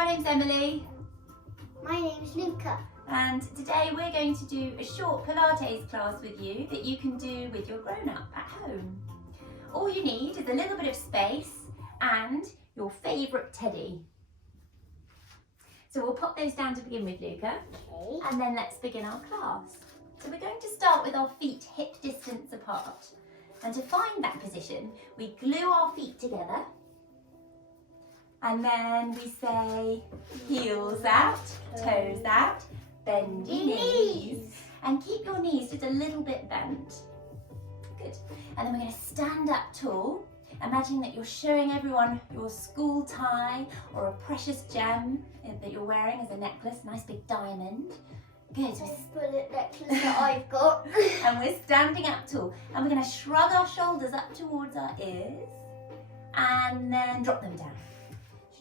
My name's Emily. My name's Luca. And today we're going to do a short Pilates class with you that you can do with your grown-up at home. All you need is a little bit of space and your favourite teddy. So we'll pop those down to begin with, Luca. Okay. And then let's begin our class. So we're going to start with our feet hip distance apart. And to find that position, we glue our feet together. And then we say heels out, toes out, bend your knees. And keep your knees just a little bit bent. Good. And then we're going to stand up tall. Imagine that you're showing everyone your school tie or a precious gem that you're wearing as a necklace, nice big diamond. Good. Bullet necklace that I've got. And we're standing up tall. And we're going to shrug our shoulders up towards our ears and then drop them down.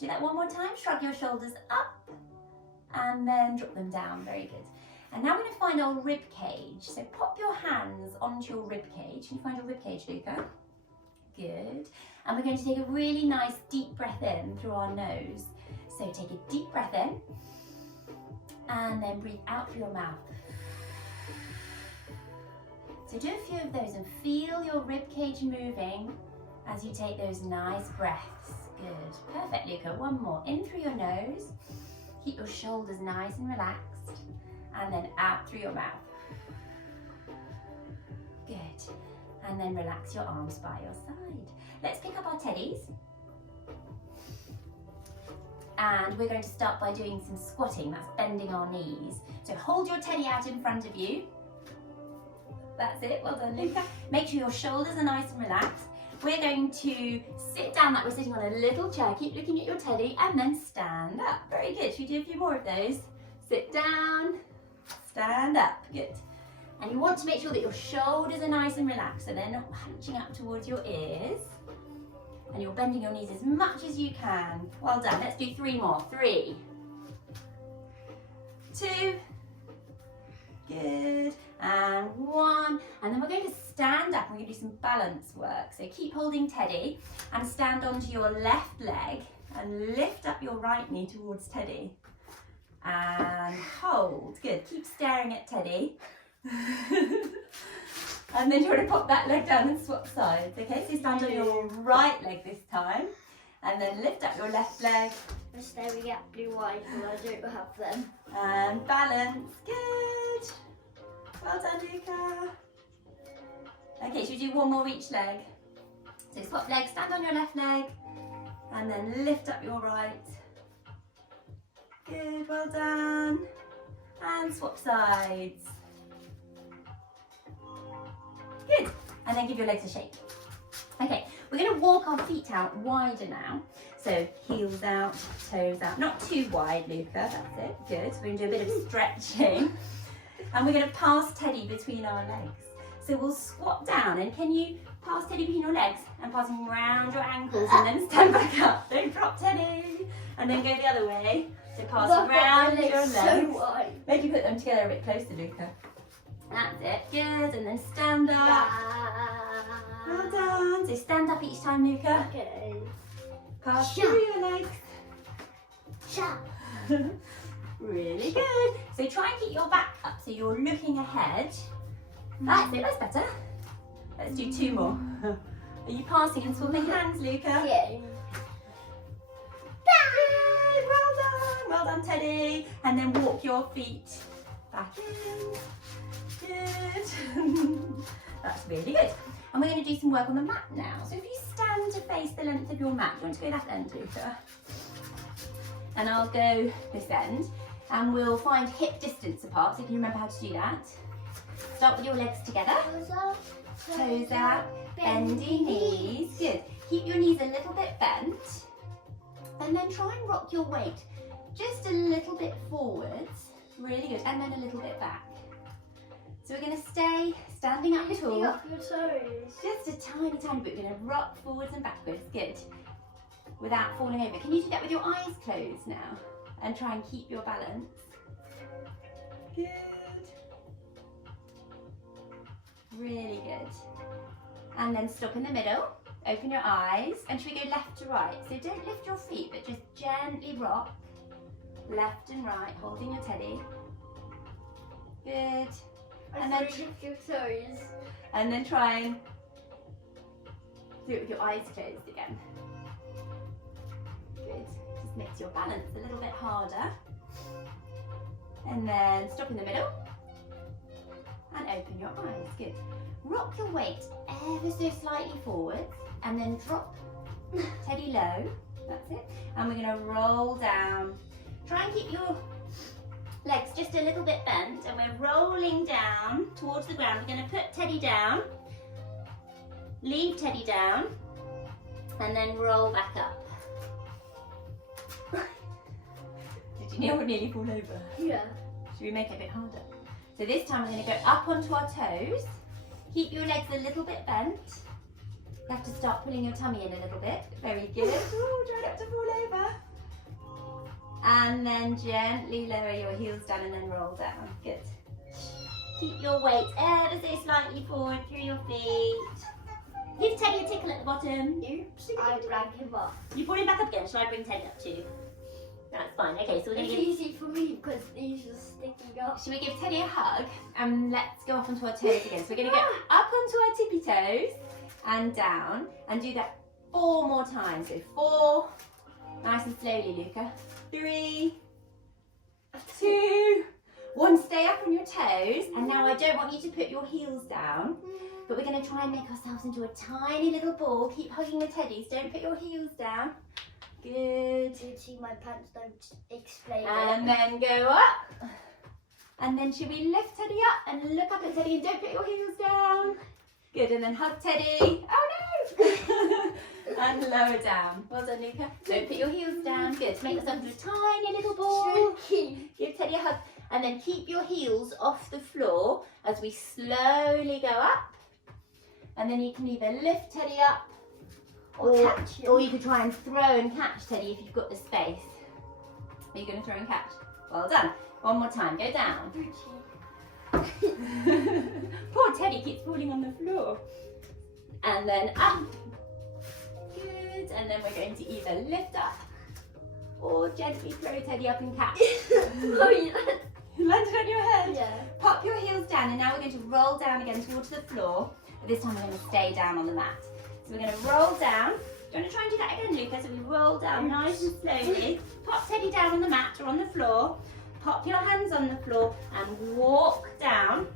Should we do that one more time? Shrug your shoulders up and then drop them down. Very good. And now we're going to find our rib cage. So pop your hands onto your rib cage. Can you find your rib cage, Luca? Good. And we're going to take a really nice deep breath in through our nose. So take a deep breath in and then breathe out through your mouth. So do a few of those and feel your rib cage moving as you take those nice breaths. Good. Perfect, Luca. One more. In through your nose. Keep your shoulders nice and relaxed. And then out through your mouth. Good. And then relax your arms by your side. Let's pick up our teddies. And we're going to start by doing some squatting. That's bending our knees. So hold your teddy out in front of you. That's it. Well done, Luca. Make sure your shoulders are nice and relaxed. We're going to sit down like we're sitting on a little chair. Keep looking at your teddy and then stand up. Very good. Should we do a few more of those? Sit down, stand up. Good. And you want to make sure that your shoulders are nice and relaxed so they're not hunching up towards your ears. And you're bending your knees as much as you can. Well done. Let's do 3 more. 3, 2, good, and 1. And then we're going to stand up and we're going to do some balance work. So keep holding teddy and stand onto your left leg and lift up your right knee towards teddy. And hold. Good. Keep staring at teddy. And then you're going to pop that leg down and swap sides. Okay, so stand on your right leg this time. And then lift up your left leg. I'm staring at blue eyes because I don't have them. And balance. Good. Well done, Luca. Okay, should we do 1 more each leg? So swap legs, stand on your left leg. And then lift up your right. Good, well done. And swap sides. Good. And then give your legs a shake. Okay, we're going to walk our feet out wider now. So heels out, toes out. Not too wide, Luca. That's it. Good. So we're going to do a bit of stretching. And we're going to pass teddy between our legs. So we'll squat down. And can you pass teddy between your legs and pass him around your ankles and then stand back up. Don't drop teddy. And then go the other way. So pass around your legs. So Maybe put them together a bit closer, Luca. That's it, good, and then stand up. Well done. So stand up each time, Luca. Okay. Pass through your legs. Really good. So try and keep your back up so you're looking ahead. That's it, that's better. Let's do 2 more. Are you passing and swapping hands, Luca? Yeah. Good, well done, Teddy. And then walk your feet back in. Good. That's really good. And we're going to do some work on the mat now. So if you stand to face the length of your mat, you want to go that end, Luca? And I'll go this end. And we'll find hip distance apart, so if you remember how to do that. Start with your legs together. Toes out, bendy knees. Good. Keep your knees a little bit bent. And then try and rock your weight just a little bit forwards. Really good. And then a little bit back. So we're going to stay standing up tall. Up your toes. Just a tiny, tiny bit. We're going to rock forwards and backwards. Good. Without falling over. Can you do that with your eyes closed now? And try and keep your balance. Good. Really good. And then stop in the middle. Open your eyes. And should we go left to right? So don't lift your feet, but just gently rock. left and right, holding your teddy. Good. And then lift your toes. And then try and do it with your eyes closed again. Good. Just makes your balance a little bit harder. And then stop in the middle. And open your eyes. Good. Rock your weight ever so slightly forward. And then drop teddy low. That's it. And we're going to roll down. Try and keep your legs just a little bit bent, and we're rolling down towards the ground. We're going to put teddy down, leave teddy down, and then roll back up. Did you nearly fall over? Yeah. Should we make it a bit harder? So this time we're going to go up onto our toes. Keep your legs a little bit bent. You have to start pulling your tummy in a little bit. Very good. Ooh, try not to fall over. And then gently lower your heels down and then roll down. Good. Keep your weight ever so slightly forward through your feet. Give Teddy a tickle at the bottom. Oops, I brought him up. You brought him back up again. Shall I bring Teddy up too? That's fine. Okay, so we're going It's to give... easy for me because these are sticking up. Should we give Teddy a hug? And let's go up onto our toes again. So we're going to go up onto our tippy toes and down. And do that 4 more times. So 4. Nice and slowly, Luca. 3, 2, 1. Stay up on your toes. And now I don't want you to put your heels down, but we're going to try and make ourselves into a tiny little ball. Keep hugging the teddies. Don't put your heels down. Good. You see my pants don't explain And then go up. And then should we lift Teddy up and look up at Teddy and don't put your heels down. Good. And then hug Teddy. Oh no! And lower down. Well done, Luca. Don't put your heels down. Good. Make yourself into a tiny little ball. Give Teddy a hug. And then keep your heels off the floor as we slowly go up. And then you can either lift Teddy up or you could try and throw and catch Teddy if you've got the space. Are you going to throw and catch? Well done. One more time. Go down. Poor Teddy keeps falling on the floor. And then up. Good. And then we're going to either lift up or gently throw Teddy up and catch. Oh, You landed on your head. yeah. Pop your heels down, and now we're going to roll down again towards the floor. But this time we're going to stay down on the mat. So we're going to roll down. Do you want to try and do that again, Luca? So we roll down nice and slowly. Pop Teddy down on the mat or on the floor. Pop your hands on the floor and walk down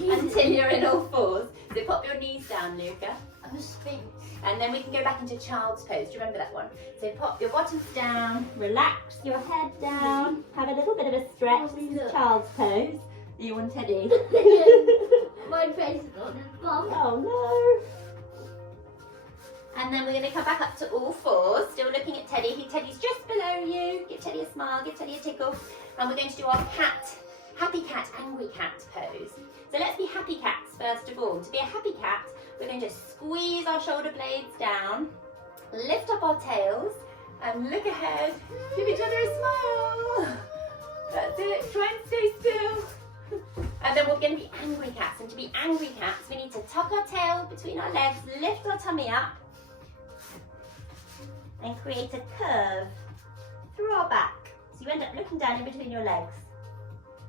until you're in all fours. So pop your knees down, Luca. I'm a sphinx. And then we can go back into child's pose. Do you remember that one? So pop your bottoms down, relax your head down, have a little bit of a stretch. This is child's pose. Are you on Teddy? My face is on his bum. Oh no. And then we're going to come back up to all fours, still looking at Teddy. Teddy's just below you. Give Teddy a smile, give Teddy a tickle. And we're going to do our cat, happy cat, angry cat pose. So let's be happy cats first of all. To be a happy cat, we're going to squeeze our shoulder blades down, lift up our tails, and look ahead. Give each other a smile. That's it. Try and stay still. And then we're going to be angry cats. And to be angry cats, we need to tuck our tail between our legs, lift our tummy up, and create a curve through our back. So you end up looking down in between your legs.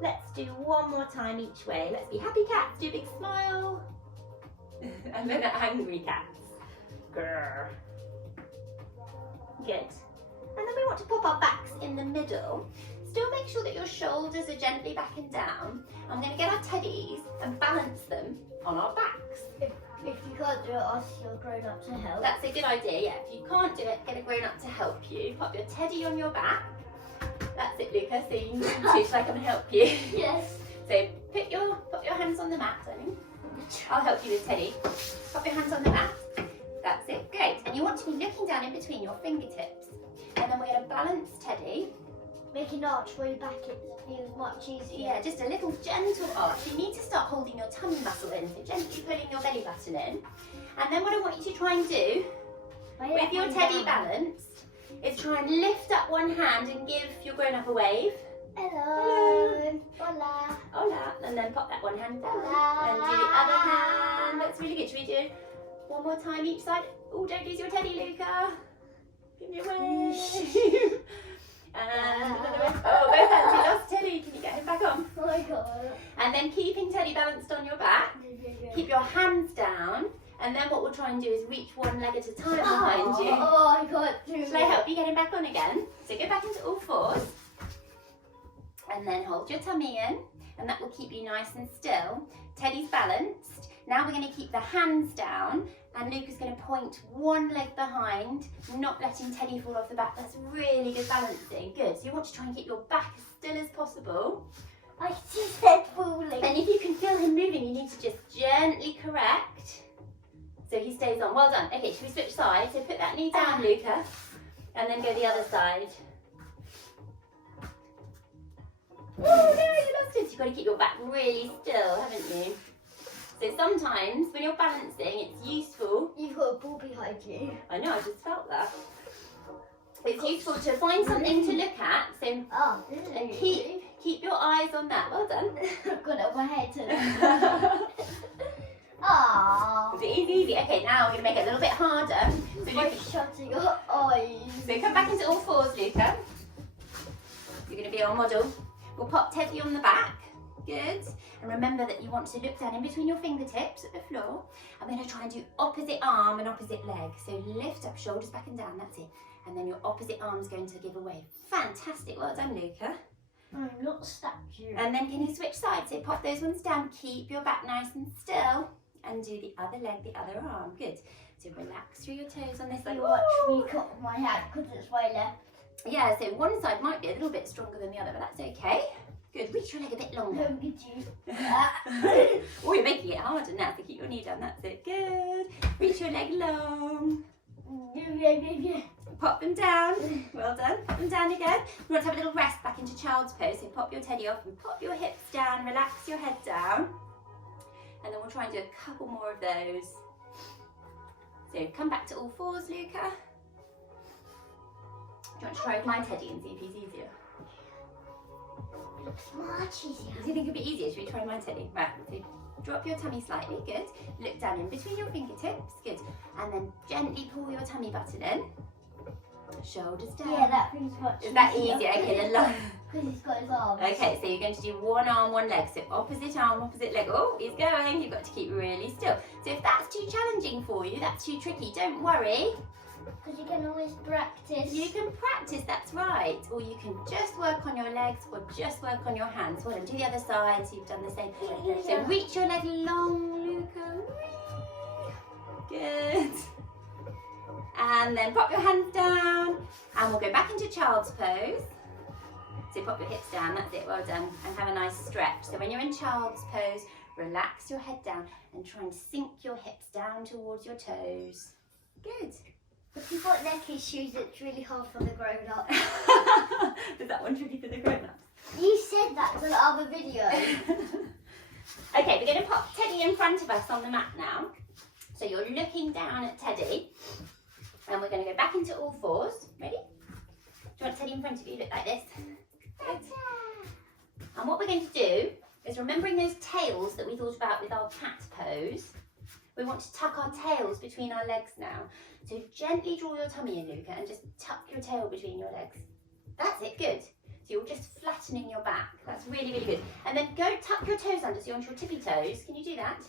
Let's do one more time each way. Let's be happy cats. Do a big smile. And then angry cats. Grrr. Good. And then we want to pop our backs in the middle. Still make sure that your shoulders are gently back and down. I'm going to get our teddies and balance them on our backs. If you can't do it, ask your grown up to help. That's a good idea, yeah. If you can't do it, get a grown up to help you. Pop your teddy on your back. That's it, Luca. So you need to, shall I come and help you? Yes. So put your hands on the mat, darling. I'll help you with Teddy. Pop your hands on the mat. That's it, great. And you want to be looking down in between your fingertips. And then we're going to balance Teddy. Make an arch where your back it feels much easier. Yeah, just a little gentle arch. You need to start holding your tummy muscle in, so gently pulling your belly button in. And then what I want you to try and do, with your teddy balanced, is try and lift up one hand and give your grown-up a wave. Hello. Hola. Hola. And then pop that one hand down. Hola. And do the other hand. That's really good. Should we do one more time each side? Oh, don't lose your teddy, Luca. Give me a wave. And then what we'll try and do is reach one leg at a time behind you. Oh, I can't do it. Shall I help you getting back on again? So go back into all fours. And then hold your tummy in. And that will keep you nice and still. Teddy's balanced. Now we're going to keep the hands down. And Luca's going to point one leg behind, not letting Teddy fall off the back. That's really good balancing. Good. So you want to try and keep your back as still as possible. I just said falling. And if you can feel him moving, you need to just gently correct. So he stays on. Well done. Okay, should we switch sides? So put that knee down, Luca. And then go the other side. Oh no, you lost it. You've got to keep your back really still, haven't you? So sometimes when you're balancing, it's useful. You've got a ball behind you. I know, I just felt that. It's useful to find something to look at. So and keep your eyes on that. Well done. I've got it on my head today. Aww. Is it easy? Okay, now we're going to make it a little bit harder. So By shutting your eyes. So come back into all fours, Luca. You're going to be our model. We'll pop Teddy on the back. Good. And remember that you want to look down in between your fingertips at the floor. I'm going to try and do opposite arm and opposite leg. So lift up, shoulders back and down. That's it. And then your opposite arm's going to give away. Fantastic. Well done, Luca. I'm not statue. And then can you switch sides? So pop those ones down. Keep your back nice and still. And do the other leg, the other arm. Good. So relax through your toes on this side. You watch me cut my hand because it's my left. Yeah, so one side might be a little bit stronger than the other, but that's okay. Good. Reach your leg a bit longer. Look at you. Oh, you're making it harder now, so keep your knee down. That's it. Good. Reach your leg long. Pop them down. Well done. Pop them down again. We want to have a little rest back into child's pose. So pop your teddy off and pop your hips down. Relax your head down. And then we'll try and do a couple more of those. So come back to all fours, Luca. Do you want to try with my teddy and see if he's easier? Looks much easier. Do you think it'd be easier? Should we try my teddy? Right, so drop your tummy slightly, good. Look down in between your fingertips, good. And then gently pull your tummy button in. Shoulders down. Yeah, that feels much easier. Is that easier? Okay, then look. Because he's got his arms. Okay, so you're going to do one arm, one leg. So opposite arm, opposite leg. Oh, he's going. You've got to keep really still. So if that's too challenging for you, that's too tricky, don't worry. Because you can always practice. You can practice, that's right. Or you can just work on your legs or just work on your hands. Well, and do the other side so you've done the same. So reach your leg long, Luca. Good. And then pop your hands down. And we'll go back into child's pose. So pop your hips down, that's it, well done. And have a nice stretch. So when you're in child's pose, relax your head down and try and sink your hips down towards your toes. Good. If you've got neck issues, it's really hard for the grown-ups. Is that one tricky for the grown-ups? You said that in the other video. Okay, we're going to pop Teddy in front of us on the mat now. So you're looking down at Teddy. And we're going to go back into all fours. Ready? Do you want Teddy in front of you? Look like this. Good. And what we're going to do is remembering those tails that we thought about with our cat pose. We want to tuck our tails between our legs now. So gently draw your tummy in, Luca, and just tuck your tail between your legs. That's it, good. So you're just flattening your back. That's really, really good. And then go tuck your toes under, so you're onto your tippy toes. Can you do that?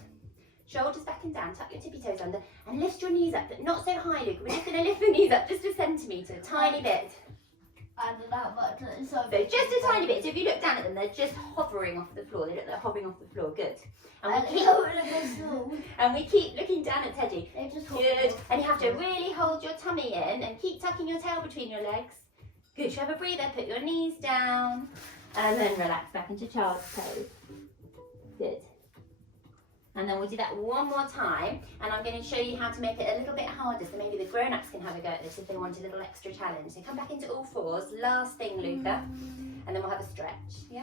Shoulders back and down, tuck your tippy toes under, and lift your knees up, but not so high, Luca. We're just going to lift the knees up just a centimetre, a tiny bit. I don't know how much. So just a tiny bit. So if you look down at them, they're just hovering off the floor. They look like hovering off the floor. Good. And we keep looking down at Teddy. Good. And you have to really hold your tummy in and keep tucking your tail between your legs. Good. Should you have a breather? Put your knees down and then relax back into child's pose. Good. And then we'll do that one more time, and I'm going to show you how to make it a little bit harder, so maybe the grown-ups can have a go at this if they want a little extra challenge. So come back into all fours, last thing, Luca, and then we'll have a stretch, yeah?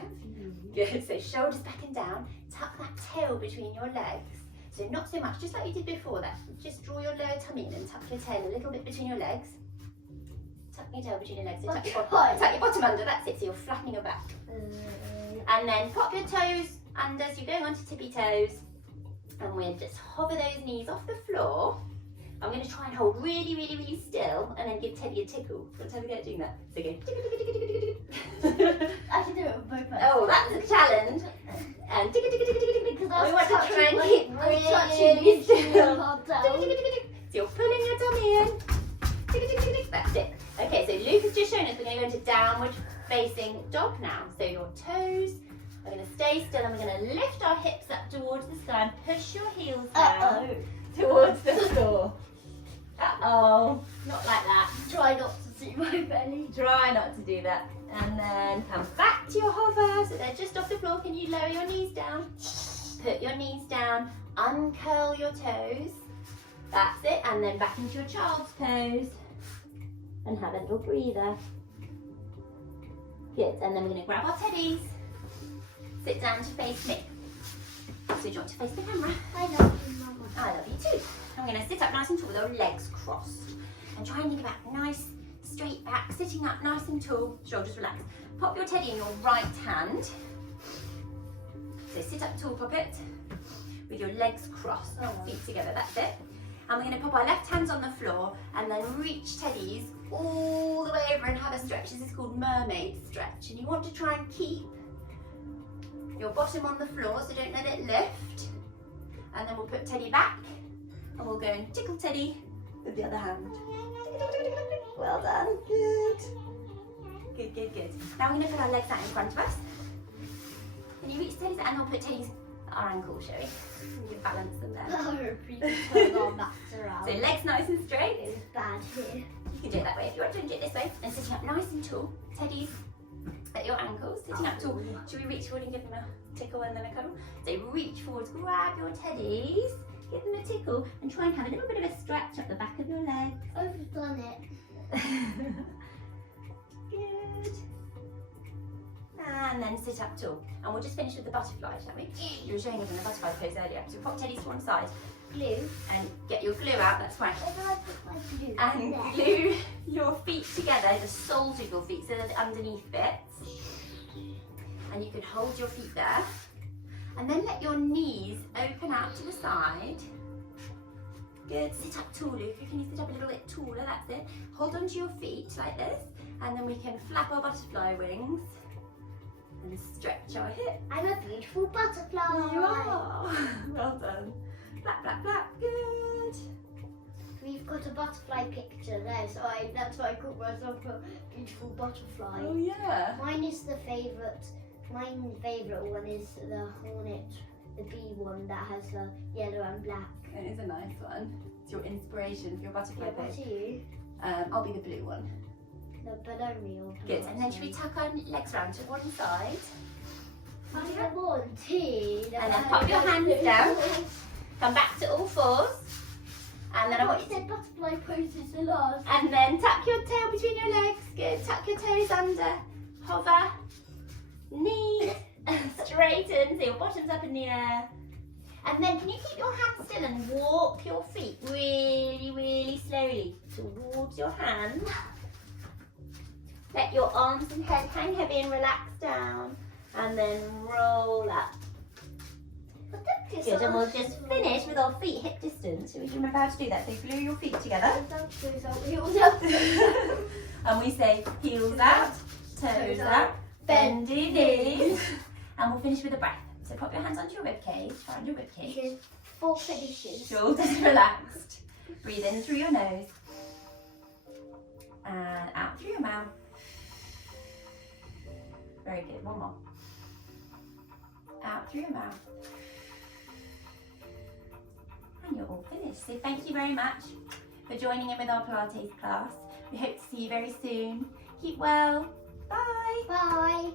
Good, so shoulders back and down, tuck that tail between your legs. So not so much, just like you did before that, just draw your lower tummy in and tuck your tail a little bit between your legs. Tuck your tail between your legs, so tuck your bottom under, that's it, so you're flattening your back. And then pop your toes under, so you're going onto tippy toes. And we'll just hover those knees off the floor. I'm going to try and hold really, really, really still and then give Teddy a tickle. Let's have a go at doing that. So go. I can do it with both hands. Oh, that's a challenge. And we want to try and keep really touching still. down. So you're pulling your tummy in. That's it. Okay, so Luke has just shown us we're going to go into downward facing dog now. So your toes are going to stay still and we're going to lift our hips up towards the sky and push your heels down towards the floor. Uh-oh, not like that. Try not to see my belly. Try not to do that. And then come back to your hover. So they're just off the floor. Can you lower your knees down? Put your knees down. Uncurl your toes. That's it. And then back into your child's pose. And have a little breather. Good. And then we're going to grab our teddies. Sit down to face me. So do you want to face the camera? I love you, Mama. I love you too. I'm going to sit up nice and tall with our legs crossed. And try and think about nice, straight back, sitting up nice and tall, shoulders relaxed. Pop your teddy in your right hand. So sit up tall, pop it, with your legs crossed, feet together, that's it. And we're going to pop our left hands on the floor and then reach teddies all the way over and have a stretch. This is called mermaid stretch. And you want to try and keep your bottom on the floor, so don't let it lift. And then we'll put teddy back and we'll go and tickle teddy with the other hand. Well done, good. Good, good, good. Now we're going to put our legs out in front of us. Can you reach teddies and we'll put teddies at our ankles, shall we? We can balance them there. No, people turn our backs around. So legs nice and straight. It's bad here. You can do it that way if you want to, do it this way. And sitting up nice and tall. Teddies at your ankles, sitting up tall. Should we reach forward and give them a tickle and then a cuddle? So reach forwards, grab your teddies, give them a tickle, and try and have a little bit of a stretch up the back of your legs. I've done it. Good. And then sit up tall. And we'll just finish with the butterfly, shall we? You were showing us in the butterfly pose earlier. So pop teddies to one side. Glue. And get your glue out, that's right. Where do I put my glue? And There. glue your feet together, the soles of your feet, so that the underneath bits. And you can hold your feet there. And then let your knees open out to the side. Good, sit up tall, Luke. Can you sit up a little bit taller? That's it. Hold onto your feet like this. And then we can flap our butterfly wings and stretch our hips. I'm a beautiful butterfly. You are. Well done. Flap, flap, flap. Good. We've got a butterfly picture there, so that's why I called myself a beautiful butterfly. Oh yeah. Mine is the favourite. My favourite one is the hornet, the bee one that has the yellow and black. It is a nice one. It's your inspiration for your butterfly What pose. are you? I'll be the blue one. The baloney or Good. And then should we tuck our legs round to one side? I want tea. And then pop your hands down. Come back to all fours. And then I want you to... said butterfly pose is the last. And then tuck your tail between your legs. Good. Tuck your toes under. Hover. Knees. Straighten. So your bottom's up in the air. And then can you keep your hands still and walk your feet really, really slowly towards your hands. Let your arms and head hang heavy and relax down. And then roll up. Good, and we'll just finish with our feet hip distance. So we remember how to do that. So glue your feet together. And we say heels out, toes out, bendy knees. And we'll finish with a breath. So pop your hands onto your ribcage, find your ribcage. 4 finishes. Shoulders relaxed. Breathe in through your nose. And out through your mouth. Very good, one more. Out through your mouth. And you're all finished. So thank you very much for joining in with our Pilates class. We hope to see you very soon. Keep well. Bye. Bye.